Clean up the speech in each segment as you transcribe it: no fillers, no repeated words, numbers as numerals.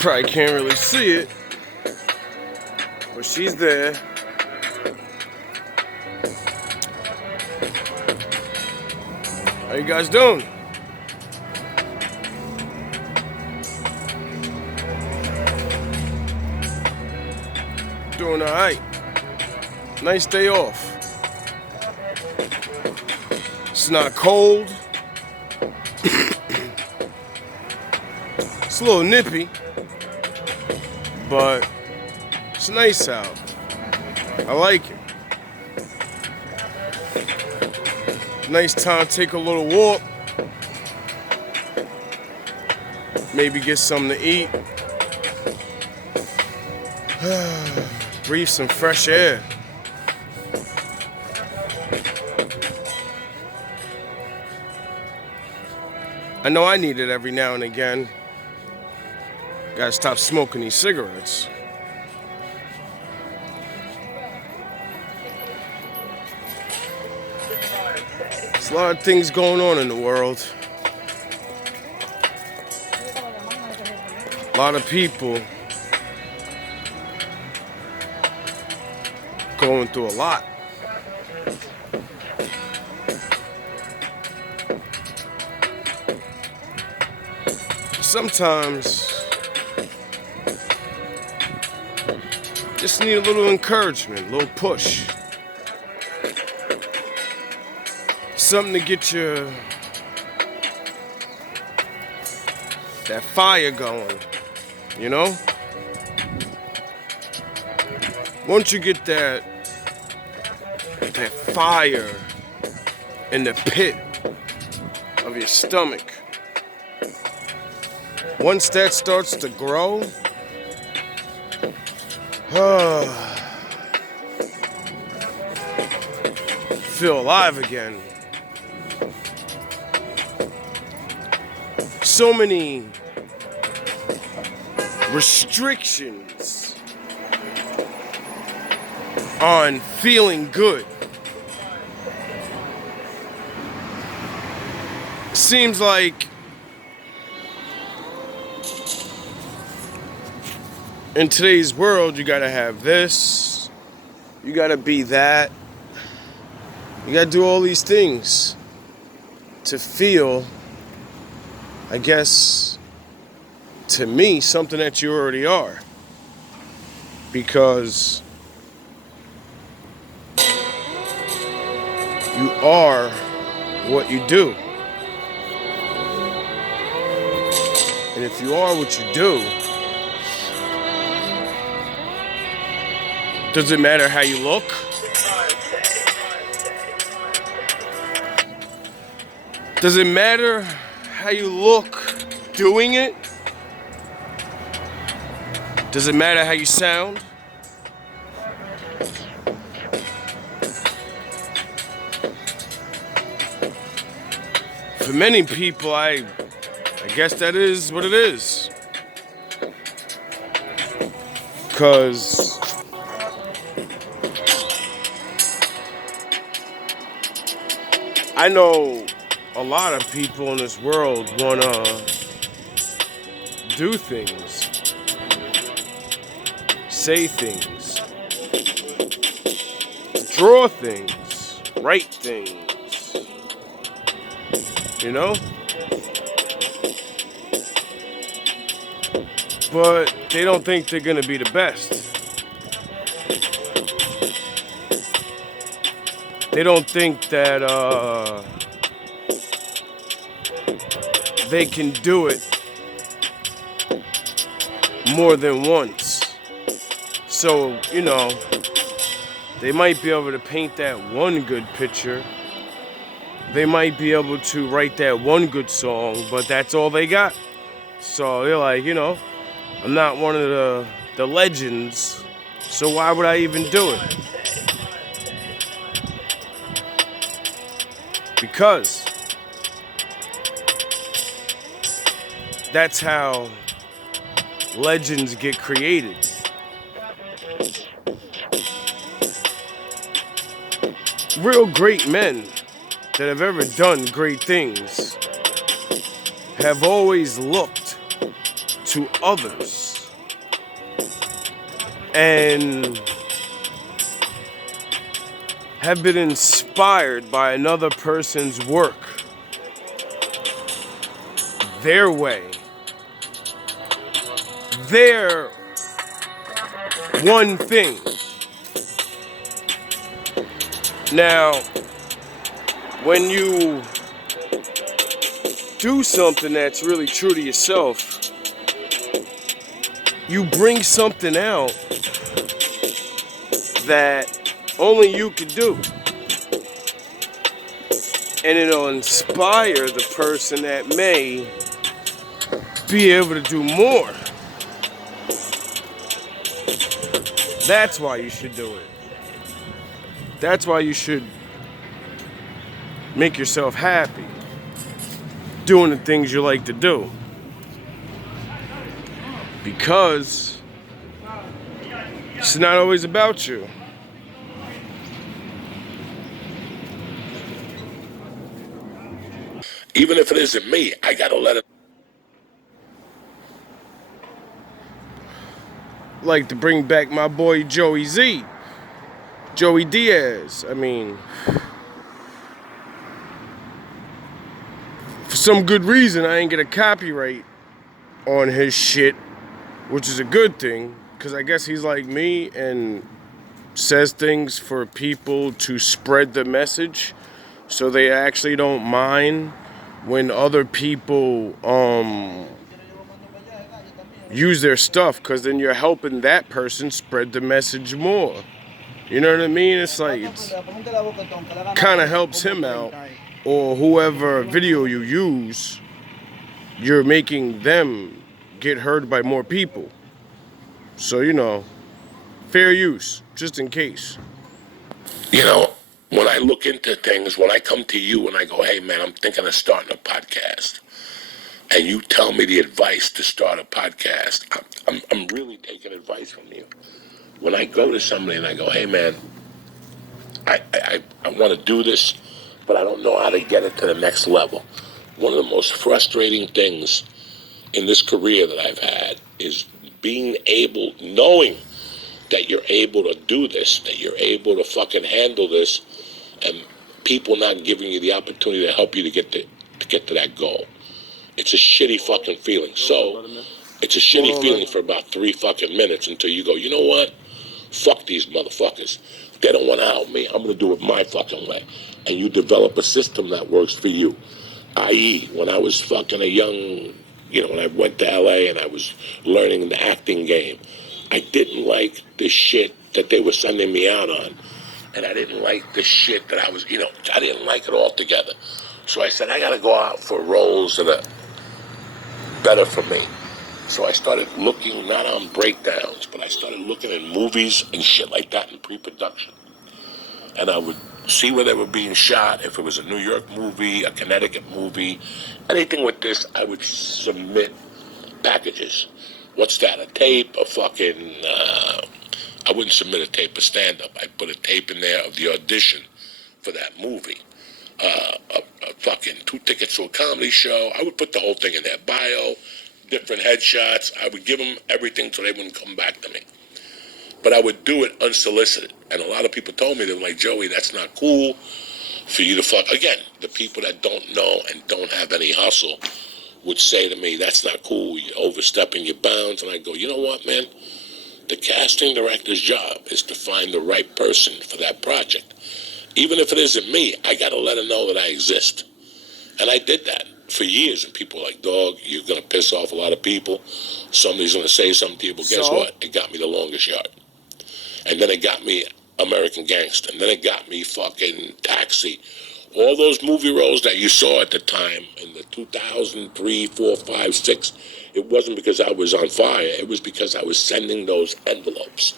Probably can't really see it, but she's there. How you guys doing? Doing all right. Nice day off. It's not cold. It's a little nippy, but it's nice out. I like it. Nice time to take a little walk. Maybe get something to eat. Breathe some fresh air. I know I need it every now and again. Gotta stop smoking these cigarettes. There's a lot of things going on in the world. A lot of people going through a lot. Sometimes just need a little encouragement, a little push. Something to get you that fire going, you know? Once you get that fire in the pit of your stomach, once that starts to grow, feel alive again. So many restrictions on feeling good. Seems like in today's world, you gotta have this, you gotta be that, you gotta do all these things to feel, I guess, to me, something that you already are. Because you are what you do. And if you are what you do, does it matter how you look? Does it matter how you look doing it? Does it matter how you sound? For many people, I guess that is what it is. 'Cause I know a lot of people in this world wanna do things, say things, draw things, write things, you know? But they don't think they're gonna be the best. They don't think that they can do it more than once. So, you know, they might be able to paint that one good picture. They might be able to write that one good song, but that's all they got. So they're like, you know, I'm not one of the legends, so why would I even do it? Because that's how legends get created. Real great men that have ever done great things have always looked to others and have been inspired by another person's work, their way, their one thing. Now, when you do something that's really true to yourself, you bring something out that only you can do. And it'll inspire the person that may be able to do more. That's why you should do it. That's why you should make yourself happy doing the things you like to do. Because it's not always about you. Even if it isn't me, I gotta let it. Like to bring back my boy Joey Z, Joey Diaz. I mean, for some good reason, I ain't get a copyright on his shit, which is a good thing, because I guess he's like me and says things for people to spread the message, so they actually don't mind when other people use their stuff, because then you're helping that person spread the message more. You know what I mean? It's like, it's kind of helps him out, or whoever video you use, you're making them get heard by more people. So, you know, fair use, just in case. You know, when I look into things, when I come to you and I go, hey man, I'm thinking of starting a podcast, and you tell me the advice to start a podcast, I'm really taking advice from you. When I go to somebody and I go, hey man, I want to do this, but I don't know how to get it to the next level. One of the most frustrating things in this career that I've had is being able, knowing that you're able to do this, that you're able to fucking handle this, and people not giving you the opportunity to help you to get to that goal. It's a shitty fucking feeling. So it's a shitty feeling for about 3 fucking minutes until you go, you know what? Fuck these motherfuckers. They don't want to help me. I'm going to do it my fucking way. And you develop a system that works for you. I.e., when I was fucking a young, when I went to L.A. and I was learning the acting game, I didn't like the shit that they were sending me out on. And I didn't like the shit that I was, I didn't like it altogether. So I said, I got to go out for roles that are better for me. So I started looking not on breakdowns, but I started looking at movies and shit like that in pre-production. And I would see where they were being shot. If it was a New York movie, a Connecticut movie, anything with this, I would submit packages. What's that? A tape? A fucking... I wouldn't submit a tape of stand-up. I'd put a tape in there of the audition for that movie. A fucking 2 tickets to a comedy show. I would put the whole thing in their bio, different headshots. I would give them everything so they wouldn't come back to me. But I would do it unsolicited. And a lot of people told me, they were like, Joey, that's not cool for you to fuck. Again, the people that don't know and don't have any hustle would say to me, that's not cool, you're overstepping your bounds. And I go, you know what, man? The casting director's job is to find the right person for that project. Even if it isn't me, I got to let her know that I exist. And I did that for years. And people were like, dog, you're going to piss off a lot of people. Somebody's going to say something to you. But guess what? It got me The Longest Yard. And then it got me American Gangster. And then it got me fucking Taxi. All those movie roles that you saw at the time in the 2003, 4, 5, 6, it wasn't because I was on fire. It was because I was sending those envelopes.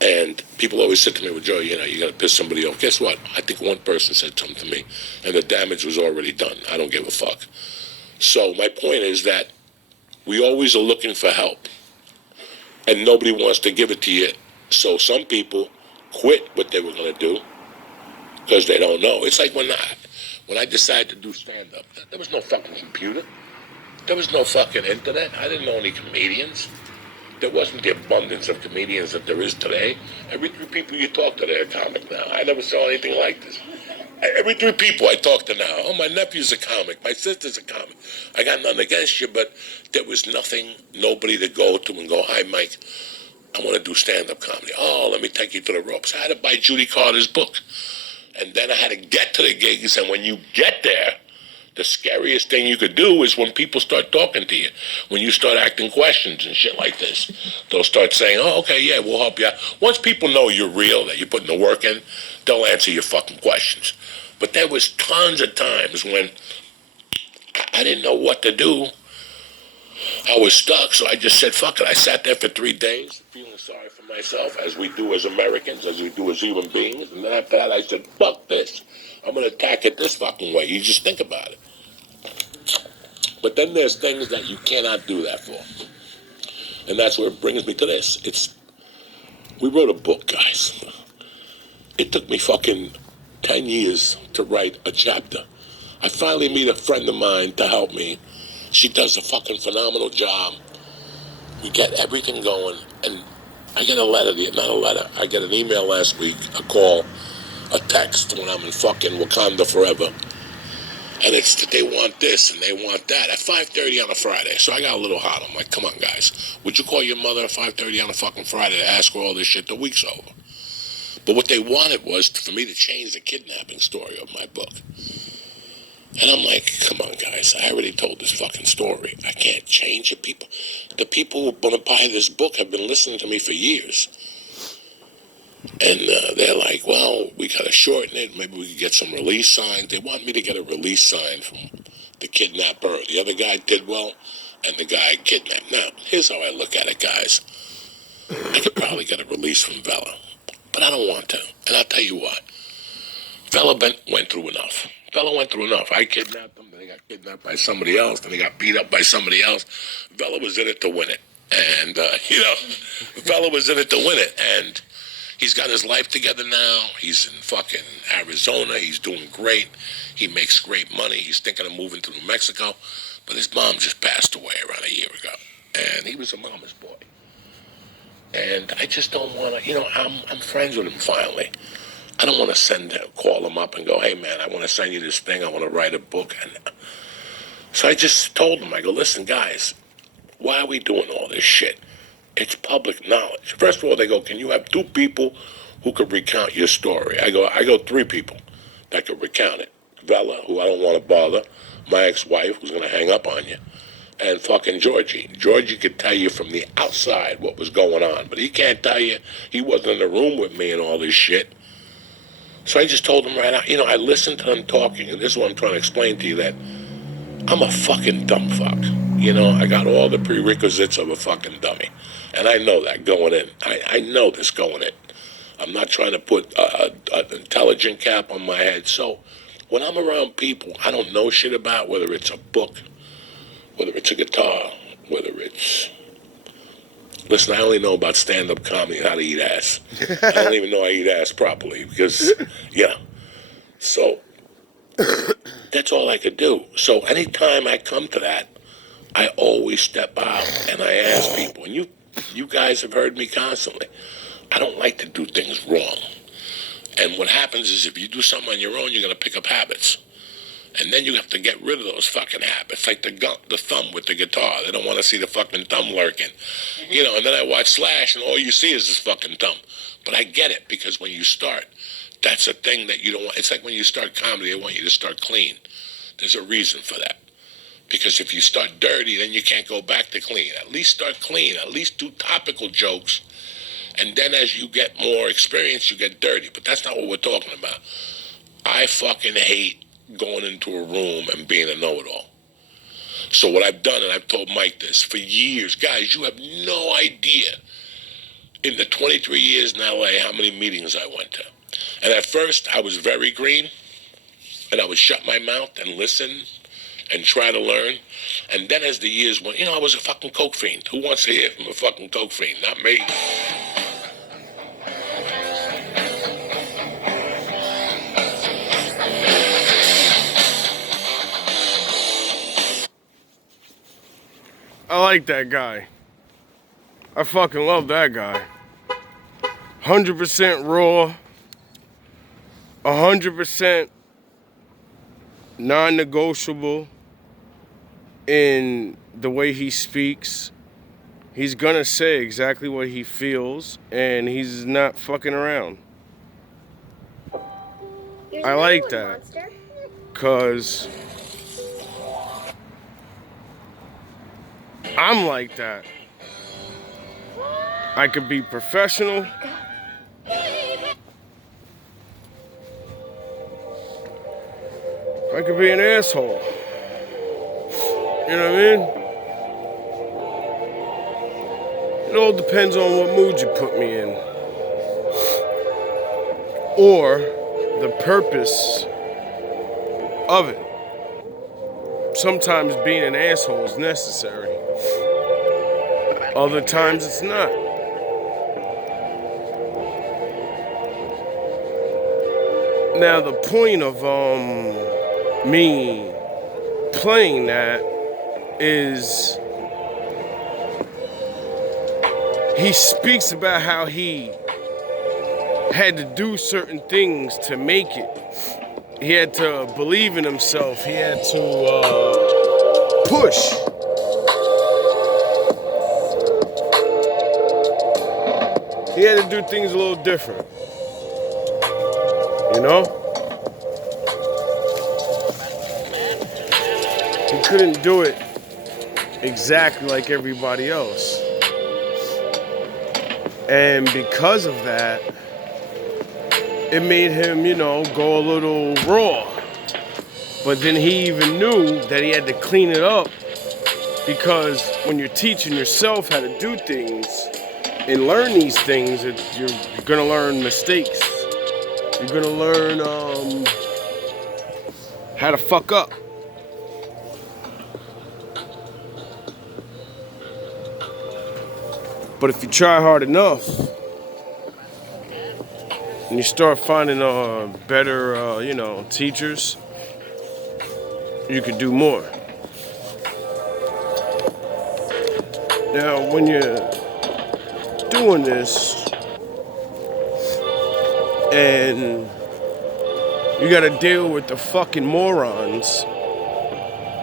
And people always said to me, well, Joe, you got to piss somebody off. Guess what? I think one person said something to me, and the damage was already done. I don't give a fuck. So my point is that we always are looking for help, and nobody wants to give it to you. So some people quit what they were going to do because they don't know. It's like when I decided to do stand-up, there was no fucking computer. There was no fucking internet. I didn't know any comedians. There wasn't the abundance of comedians that there is today. Every 3 people you talk to, they're a comic now. I never saw anything like this. Every 3 people I talk to now, oh, my nephew's a comic, my sister's a comic. I got nothing against you, but there was nobody to go to and go, hi, Mike, I want to do stand-up comedy. Oh, let me take you to the ropes. I had to buy Judy Carter's book. And then I had to get to the gigs, and when you get there, the scariest thing you could do is when people start talking to you. When you start asking questions and shit like this, they'll start saying, oh, okay, yeah, we'll help you out. Once people know you're real, that you're putting the work in, they'll answer your fucking questions. But there was tons of times when I didn't know what to do. I was stuck, so I just said, fuck it. I sat there for 3 days, feeling sorry for myself, as we do as Americans, as we do as human beings. And then after that, I said, fuck this. I'm going to attack it this fucking way. You just think about it. But then there's things that you cannot do that for. And that's where it brings me to this. We wrote a book, guys. It took me fucking 10 years to write a chapter. I finally meet a friend of mine to help me. She does a fucking phenomenal job. We get everything going. And I get I get an email last week, a call, a text when I'm in fucking Wakanda forever. And it's that they want this and they want that at 5:30 on a Friday. So I got a little hot. I'm like, come on, guys. Would you call your mother at 5:30 on a fucking Friday to ask her all this shit? The week's over. But what they wanted was for me to change the kidnapping story of my book. And I'm like, come on, guys. I already told this fucking story. I can't change it. The people who want to buy this book have been listening to me for years. And they're like, well, we got to shorten it. Maybe we could get some release signs. They want me to get a release sign from the kidnapper. The other guy did well, and the guy kidnapped. Now, here's how I look at it, guys. I could probably get a release from Vella, but I don't want to. And I'll tell you what. Vella went through enough. I kidnapped them, then they got kidnapped by somebody else, then they got beat up by somebody else. Vella was in it to win it. And, Vella was in it to win it. And he's got his life together now. He's in fucking Arizona. He's doing great. He makes great money. He's thinking of moving to New Mexico. But his mom just passed away around a year ago. And he was a mama's boy. And I just don't want to, I'm friends with him finally. I don't want to call him up and go, hey, man, I want to send you this thing. I want to write a book. And so I just told him, I go, listen, guys, why are we doing all this shit? It's public knowledge. First of all, they go, can you have 2 people who could recount your story? I go 3 people that could recount it. Vella, who I don't want to bother, my ex-wife, who's going to hang up on you, and fucking Georgie. Georgie could tell you from the outside what was going on, but he can't tell you. He wasn't in the room with me and all this shit. So I just told him right out, I listened to them talking, and this is what I'm trying to explain to you, that I'm a fucking dumb fuck. I got all the prerequisites of a fucking dummy. And I know that going in. I know this going in. I'm not trying to put an intelligent cap on my head. So when I'm around people I don't know shit about, whether it's a book, whether it's a guitar, whether it's... Listen, I only know about stand-up comedy and how to eat ass. I don't even know I eat ass properly because, So that's all I could do. So anytime I come to that, I always step out and I ask people. And you guys have heard me constantly. I don't like to do things wrong. And what happens is if you do something on your own, you're going to pick up habits. And then you have to get rid of those fucking habits, like the thumb with the guitar. They don't want to see the fucking thumb lurking. And then I watch Slash, and all you see is this fucking thumb. But I get it, because when you start, that's a thing that you don't want. It's like when you start comedy, they want you to start clean. There's a reason for that. Because if you start dirty, then you can't go back to clean. At least start clean. At least do topical jokes. And then as you get more experience, you get dirty. But that's not what we're talking about. I fucking hate going into a room and being a know-it-all. So what I've done, and I've told Mike this for years, guys, you have no idea in the 23 years in LA how many meetings I went to. And at first I was very green, and I would shut my mouth and listen and try to learn. And then as the years went, I was a fucking coke fiend. Who wants to hear from a fucking coke fiend? Not me. I like that guy. I fucking love that guy. 100% raw. 100% non-negotiable in the way he speaks. He's gonna say exactly what he feels, and he's not fucking around. I like that, cause I'm like that. I could be professional. I could be an asshole. You know what I mean? It all depends on what mood you put me in. Or the purpose of it. Sometimes being an asshole is necessary. Other times it's not. Now the point of me playing that is he speaks about how he had to do certain things to make it. He had to believe in himself. He had to push. He had to do things a little different. You know? He couldn't do it exactly like everybody else. And because of that, it made him, you know, go a little raw. But then he even knew that he had to clean it up, because when you're teaching yourself how to do things and learn these things, you're gonna learn mistakes. You're gonna learn how to fuck up. But if you try hard enough and you start finding better, teachers, you could do more. Now, when you're doing this and you gotta deal with the fucking morons,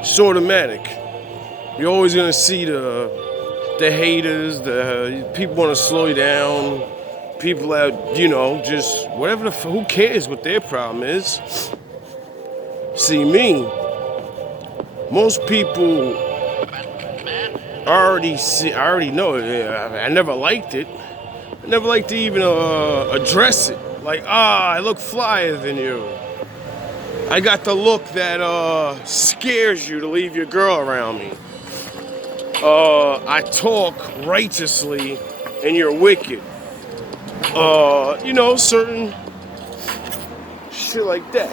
it's automatic. You're always gonna see the haters, the people want to slow you down, people that, just whatever who cares what their problem is. See, me, most people I already know it. I never liked it. I never liked to even address it. Like, I look flyer than you. I got the look that scares you to leave your girl around me. I talk righteously and you're wicked. Certain shit like that.